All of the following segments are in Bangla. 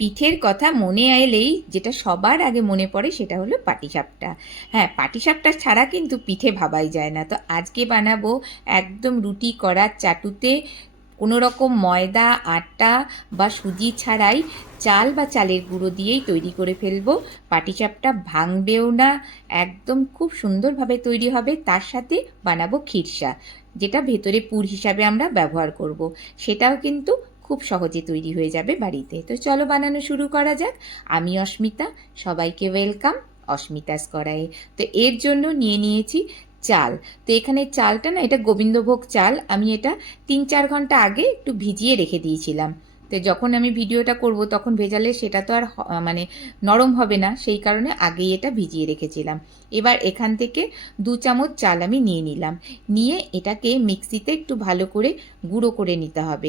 পিঠের কথা মনে এলেই যেটা সবার আগে মনে পড়ে সেটা হলো পাটিসাপটা। হ্যাঁ পাটিসাপটা ছাড়া কিন্তু পিঠে ভাবাই যায় না। তো আজকে বানাবো একদম রুটি করার চাটুতে কোনো রকম ময়দা, আটা বা সুজি ছাড়াই চাল বা চালের গুঁড়ো দিয়েই তৈরি করে ফেলব। পাটিসাপটা ভাঙবেও না, একদম খুব সুন্দরভাবে তৈরি হবে। তার সাথে বানাবো খিরসা যেটা ভেতরে পুর হিসাবে আমরা ব্যবহার করব। সেটাও কিন্তু খুব সহজে তৈরি হয়ে যাবে বাড়িতে। তো চলো বানানো শুরু করা যাক। আমি অস্মিতা, সবাইকে ওয়েলকাম, অস্মিতাস করায় তো এর জন্য নিয়ে নিয়েছি চাল। তো এখানে চালটা না, এটা গোবিন্দভোগ চাল, আমি এটা তিন চার ঘণ্টা আগে একটু ভিজিয়ে রেখে দিয়েছিলাম। তো যখন আমি ভিডিওটা করব তখন ভেজালে সেটা তো আর মানে নরম হবে না, সেই কারণে আগেই এটা ভিজিয়ে রেখেছিলাম। এবার এখান থেকে দু চামচ চাল আমি নিয়ে নিলাম। নিয়ে এটাকে মিক্সিতে একটু ভালো করে গুঁড়ো করে নিতে হবে।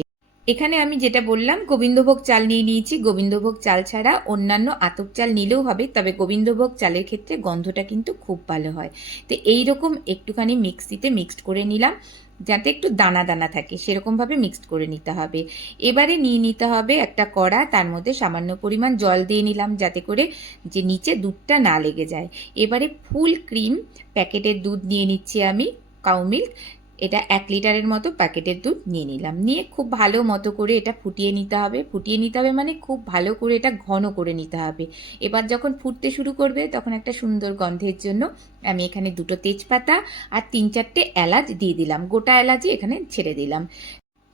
এখানে আমি যেটা বললাম, গোবিন্দভোগ চাল নিয়ে নিয়েছি। গোবিন্দভোগ চাল ছাড়া অন্যান্য আতপ চাল নিলেও হবে, তবে গোবিন্দভোগ চালের ক্ষেত্রে গন্ধটা কিন্তু খুব ভালো হয়। তো এই রকম একটুখানি মিক্সিতে মিক্সড করে নিলাম, যাতে একটু দানা দানা থাকে, সেরকমভাবে মিক্সড করে নিতে হবে। এবারে নিয়ে নিতে হবে একটা কড়া, তার মধ্যে সামান্য পরিমাণ জল দিয়ে নিলাম, যাতে করে যে নিচে দুধটা না লেগে যায়। এবারে ফুল ক্রিম প্যাকেটের দুধ নিয়ে নিচ্ছি আমি, কাউ মিল্ক। এটা এক লিটারের মতো প্যাকেটের দুধ নিয়ে নিলাম। নিয়ে খুব ভালো মতো করে এটা ফুটিয়ে নিতে হবে। ফুটিয়ে নিতে হবে মানে খুব ভালো করে এটা ঘন করে নিতে হবে। এবার যখন ফুটতে শুরু করবে তখন একটা সুন্দর গন্ধের জন্য আমি এখানে দুটো তেজপাতা আর তিন চারটে এলাচ দিয়ে দিলাম। গোটা এলাচই এখানে ছেড়ে দিলাম।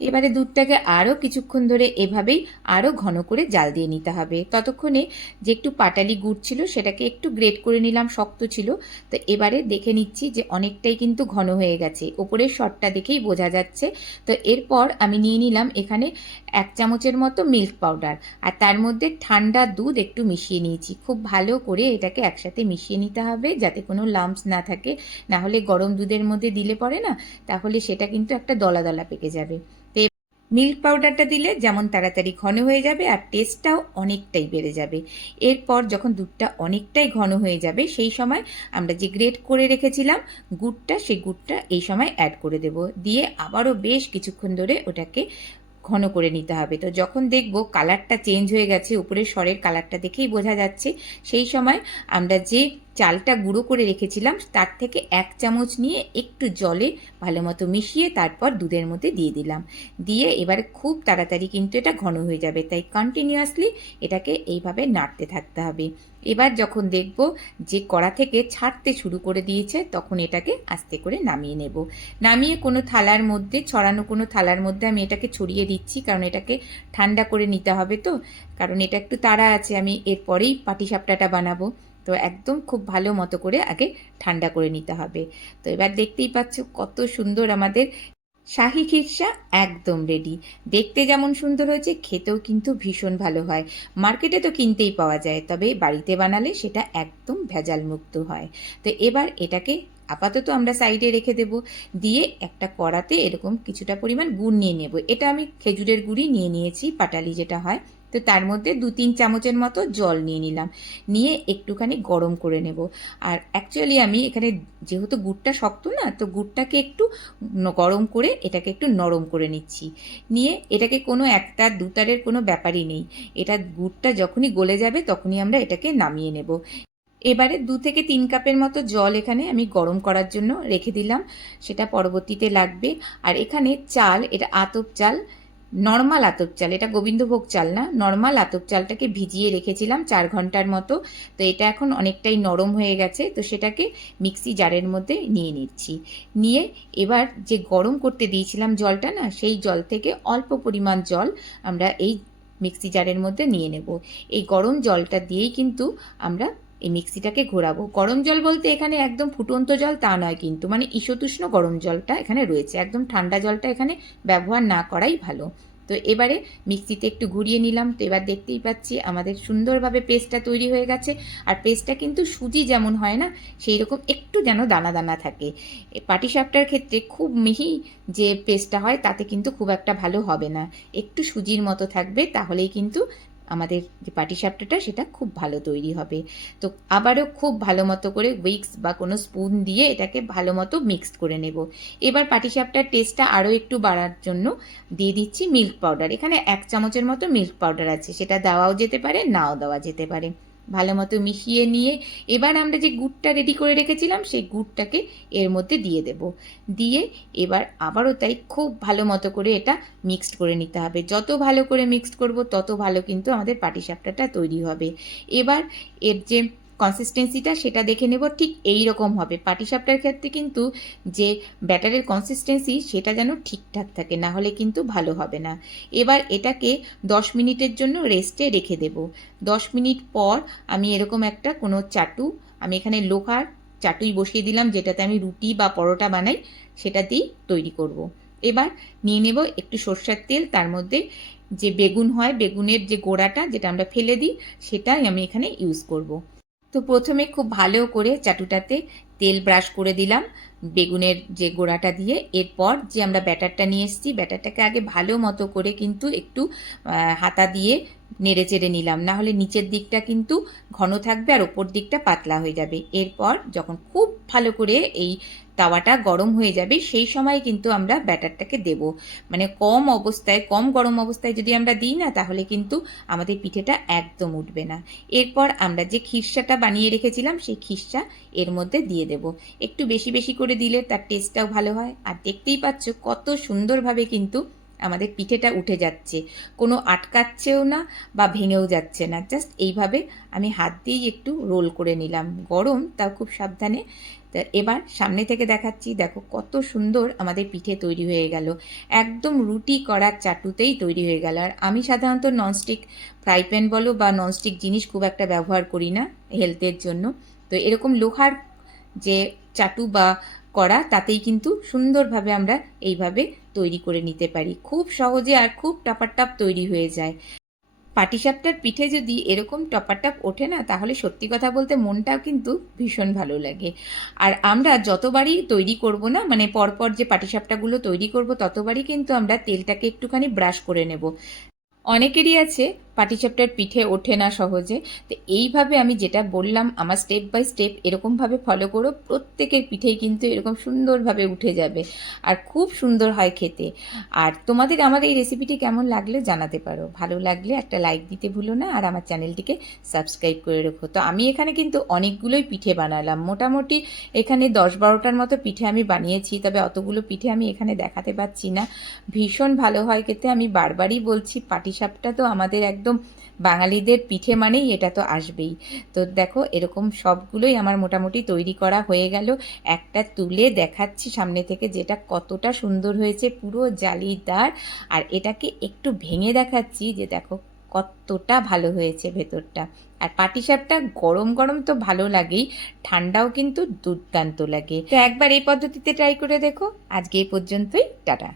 এবারে দুধটাকে আরও কিছুক্ষণ ধরে এভাবেই আরও ঘন করে জাল দিয়ে নিতে হবে। ততক্ষণে যে একটু পাটালি গুড় ছিল সেটাকে একটু গ্রেট করে নিলাম, শক্ত ছিল। তো এবারে দেখে নিচ্ছি যে অনেকটাই কিন্তু ঘন হয়ে গেছে। ওপরের শটটা দেখেই বোঝা যাচ্ছে। তো এরপর আমি নিয়ে নিলাম এখানে এক চামচের মতো মিল্ক পাউডার। আর তার মধ্যে ঠান্ডা দুধ একটু মিশিয়ে নিয়েছি। খুব ভালো করে এটাকে একসাথে মিশিয়ে নিতে হবে যাতে কোনো লাম্পস না থাকে। না হলে গরম দুধের মধ্যে দিলে পরে না, তাহলে সেটা কিন্তু একটা দলা দলা পেকে যাবে। মিল্ক পাউডারটা দিলে যেমন তাড়াতাড়ি ঘন হয়ে যাবে আর টেস্টটাও অনেকটাই বেড়ে যাবে। এরপর যখন দুধটা অনেকটাই ঘন হয়ে যাবে, সেই সময় আমরা যে গ্রেট করে রেখেছিলাম গুড়টা, সেই গুড়টা এই সময় অ্যাড করে দেব। দিয়ে আবারও বেশ কিছুক্ষণ ধরে ওটাকে ঘন করে নিতে হবে। তো যখন দেখব কালারটা চেঞ্জ হয়ে গেছে, উপরের স্বরের কালারটা দেখেই বোঝা যাচ্ছে, সেই সময় আমরা যে চালটা গুঁড়ো করে রেখেছিলাম, তার থেকে এক চামচ নিয়ে একটু জলে ভালো মতো মিশিয়ে তারপর দুধের মধ্যে দিয়ে দিলাম। দিয়ে এবারে খুব তাড়াতাড়ি কিন্তু এটা ঘন হয়ে যাবে, তাই কন্টিনিউয়াসলি এটাকে এইভাবে নাড়তে থাকতে হবে। এবার যখন দেখব যে কড়া থেকে ছাড়তে শুরু করে দিয়েছে, তখন এটাকে আস্তে করে নামিয়ে নেব। নামিয়ে কোনো থালার মধ্যে, ছড়ানো কোনো থালার মধ্যে আমি এটাকে ছড়িয়ে দিচ্ছি, কারণ এটাকে ঠান্ডা করে নিতে হবে তো, কারণ এটা একটু তাড়া আছে, আমি এরপরেই পাটিসাপটাটা বানাবো। তো একদম খুব ভালো মতো করে আগে ঠান্ডা করে নিতে হবে। তো এবার দেখতেই পাচ্ছ কত সুন্দর আমাদের শাহি খিরসা একদম রেডি দেখতে যেমন সুন্দর হয়েছে, খেতেও কিন্তু ভীষণ ভালো হয়। মার্কেটে তো কিনতেই পাওয়া যায়, তবে বাড়িতে বানালে সেটা একদম ভেজাল মুক্ত হয়। তো এবার এটাকে আপাতত আমরা সাইডে রেখে দেব। দিয়ে একটা কড়াতে এরকম কিছুটা পরিমাণ গুড় নিয়ে নেব। এটা আমি খেজুরের গুড়ই নিয়ে নিয়েছি, পাটালি যেটা হয়। তো তার মধ্যে দু তিন চামচের মতো জল নিয়ে নিলাম। নিয়ে একটুখানি গরম করে নেব। আর অ্যাকচুয়ালি আমি এখানে যেহেতু গুড়টা শক্ত না, তো গুড়টাকে একটু গরম করে এটাকে একটু নরম করে নিচ্ছি। নিয়ে এটাকে কোনো একতার দুতারের কোনো ব্যাপারই নেই। এটা গুড়টা যখনই গলে যাবে তখনই আমরা এটাকে নামিয়ে নেব। এবারে দু থেকে তিন কাপের মতো জল এখানে আমি গরম করার জন্য রেখে দিলাম। সেটা পরবর্তীতে লাগবে। আর এখানে চাল, এটা আতপ চাল নর্মাল আতপ চাল, এটা গোবিন্দভোগ চাল না, নর্মাল আতপ চালটাকে ভিজিয়ে রেখেছিলাম চার ঘণ্টার মতো। তো এটা এখন অনেকটাই নরম হয়ে গেছে, তো সেটাকে মিক্সি জারের মধ্যে নিয়ে নিচ্ছি। নিয়ে এবার যে গরম করতে দিয়েছিলাম জলটা না, সেই জল থেকে অল্প পরিমাণ জল আমরা এই মিক্সি জারের মধ্যে নিয়ে নেব। এই গরম জলটা দিয়েই কিন্তু আমরা এই মিক্সিটাকে ঘোরাবো। গরম জল বলতে এখানে একদম ফুটন্ত জল তা নয় কিন্তু মানে ঈশতুষ্ণ গরম জলটা এখানে রয়েছে। একদম ঠান্ডা জলটা এখানে ব্যবহার না করাই ভালো। তো এবারে মিক্সিতে একটু ঘুরিয়ে নিলাম। তো এবার দেখতেই পাচ্ছি আমাদের সুন্দরভাবে পেস্টটা তৈরি হয়ে গেছে। আর পেস্টটা কিন্তু সুজি যেমন হয় না, সেই রকম একটু যেন দানা দানা থাকে। পাটিসাপটার ক্ষেত্রে খুব মিহি যে পেস্টটা হয়, তাতে কিন্তু খুব একটা ভালো হবে না। একটু সুজির মতো থাকবে, তাহলেই কিন্তু আমাদের যে পাটিসাপটাটা, সেটা খুব ভালো তৈরি হবে। তো আবারও খুব ভালো মতো করে উইক্স বা কোনো স্পুন দিয়ে এটাকে ভালো মতো মিক্সড করে নেব। এবার পাটিসাপটার টেস্টটা আরও একটু বাড়ার জন্য দিয়ে দিচ্ছি মিল্ক পাউডার। এখানে এক চামচের মতো মিল্ক পাউডার আছে, সেটা দেওয়াও যেতে পারে, নাও দেওয়া যেতে পারে। ভালো মতো মিশিয়ে নিয়ে এবার আমরা যে গুড়টা রেডি করে রেখেছিলাম, সেই গুড়টাকে এর মধ্যে দিয়ে দেব। দিয়ে এবার আবারও তাই খুব ভালো মতো করে এটা মিক্সড করে নিতে হবে। যত ভালো করে মিক্সড করব, তত ভালো কিন্তু আমাদের পাটিসাপটাটা তৈরি হবে। এবার এর যে কনসিস্টেন্সিটা সেটা দেখে নেব, ঠিক এই রকম হবে পাটিসাপটার ক্ষেত্রে কিন্তু যে ব্যাটারের কনসিস্টেন্সি সেটা যেন ঠিকঠাক থাকে, না হলে কিন্তু ভালো হবে না এবার এটাকে দশ মিনিটের জন্য রেস্টে রেখে দেব দশ মিনিট পর আমি এরকম একটা কোনো চাটু, আমি এখানে লোহার চাটুই বসিয়ে দিলাম, যেটাতে আমি রুটি বা পরোটা বানাই, সেটা দিয়েই তৈরি করব। এবার নিয়ে নেব একটু সর্ষের তেল, তার মধ্যে যে বেগুন হয়, বেগুনের যে গোড়াটা, যেটা আমরা ফেলে দিই, সেটাই আমি এখানে ইউজ করব। তো প্রথমে খুব ভালো করে চাটুটাতে তেল ব্রাশ করে দিলাম, বেগুনের যে গোড়াটা দিয়ে। এরপর যে আমরা ব্যাটারটা নিয়ে এসেছি, ব্যাটারটাকে আগে ভালো মতো করে কিন্তু একটু হাতা দিয়ে নেড়ে চেড়ে নিলাম। না হলে নিচের দিকটা কিন্তু ঘন থাকবে আর ওপর দিকটা পাতলা হয়ে যাবে। এরপর যখন খুব ভালো করে এই তাওয়াটা গরম হয়ে যাবে, সেই সময় কিন্তু আমরা ব্যাটারটাকে দেব। মানে কম অবস্থায়, কম গরম অবস্থায় যদি আমরা দিই না, তাহলে কিন্তু আমাদের পিঠেটা একদম উঠবে না। এরপর আমরা যে খিরসাটা বানিয়ে রেখেছিলাম, সেই খিরসা এর মধ্যে দিয়ে দেব। একটু বেশি বেশি করে দিলে তার টেস্টটাও ভালো হয়। আর দেখতেই পাচ্ছ কত সুন্দরভাবে কিন্তু আমাদের পিঠেটা উঠে যাচ্ছে। কোনো আটকাচ্ছেও না বা ভেঙেও যাচ্ছে না। জাস্ট এইভাবে আমি হাত দিয়েই একটু রোল করে নিলাম। গরম, তাও খুব সাবধানে তা এবার সামনে থেকে দেখাচ্ছি, দেখো কত সুন্দর আমাদের পিঠে তৈরি হয়ে গেল। একদম রুটি করার চাটুতেই তৈরি হয়ে গেল। আর আমি সাধারণত ননস্টিক ফ্রাই প্যান বলো বা ননস্টিক জিনিস খুব একটা ব্যবহার করি না হেলথের জন্য। তো এরকম লোহার যে চাটু বা করা তাতেই কিন্তু সুন্দরভাবে আমরা এইভাবে তৈরি করে নিতে পারি। খুব সহজে আর খুব টাপাটাপ তৈরি হয়ে যায়। পাটিসাপটার পিঠে যদি এরকম টপাটাপ ওঠে না, তাহলে সত্যি কথা বলতে মনটাও কিন্তু ভীষণ ভালো লাগে। আর আমরা যতবারই তৈরি করব না মানে পরপর যে পাটিসাপটাগুলো তৈরি করব, ততবারই কিন্তু আমরা তেলটাকে একটুখানি ব্রাশ করে নেব। অনেকেরই আছে পাটিসাপটার পিঠে ওঠে না সহজে। তো এইভাবে আমি যেটা বললাম, আমার স্টেপ বাই স্টেপ এরকমভাবে ফলো করো, প্রত্যেকের পিঠেই কিন্তু এরকম সুন্দরভাবে উঠে যাবে আর খুব সুন্দর হয় খেতে। আর তোমাদের আমার এই রেসিপিটি কেমন লাগলে জানাতে পারো। ভালো লাগলে একটা লাইক দিতে ভুলো না আর আমার চ্যানেলটিকে সাবস্ক্রাইব করে রেখো। তো আমি এখানে কিন্তু অনেকগুলোই পিঠে বানালাম। মোটামুটি এখানে দশ বারোটার মতো পিঠে আমি বানিয়েছি, তবে অতগুলো পিঠে আমি এখানে দেখাতে পাচ্ছি না। ভীষণ ভালো হয় খেতে, আমি বারবারই বলছি, পাটিসাপটা তো আমাদের এক একদম বাঙালিদের পিঠে মানেই এটা তো আসবেই। তো দেখো, এরকম সবগুলোই আমার মোটামুটি তৈরি করা হয়ে গেল। একটা তুলে দেখাচ্ছি সামনে থেকে যেটা কতটা সুন্দর হয়েছে, পুরো জালিদার। আর এটাকে একটু ভেঙে দেখাচ্ছি যে দেখো কতটা ভালো হয়েছে ভেতরটা। আর পাটিসাপটা গরম গরম তো ভালো লাগেই, ঠান্ডাও কিন্তু দুর্দান্ত লাগে। তো একবার এই পদ্ধতিতে ট্রাই করে দেখো। আজকে এই পর্যন্তই, টাটা।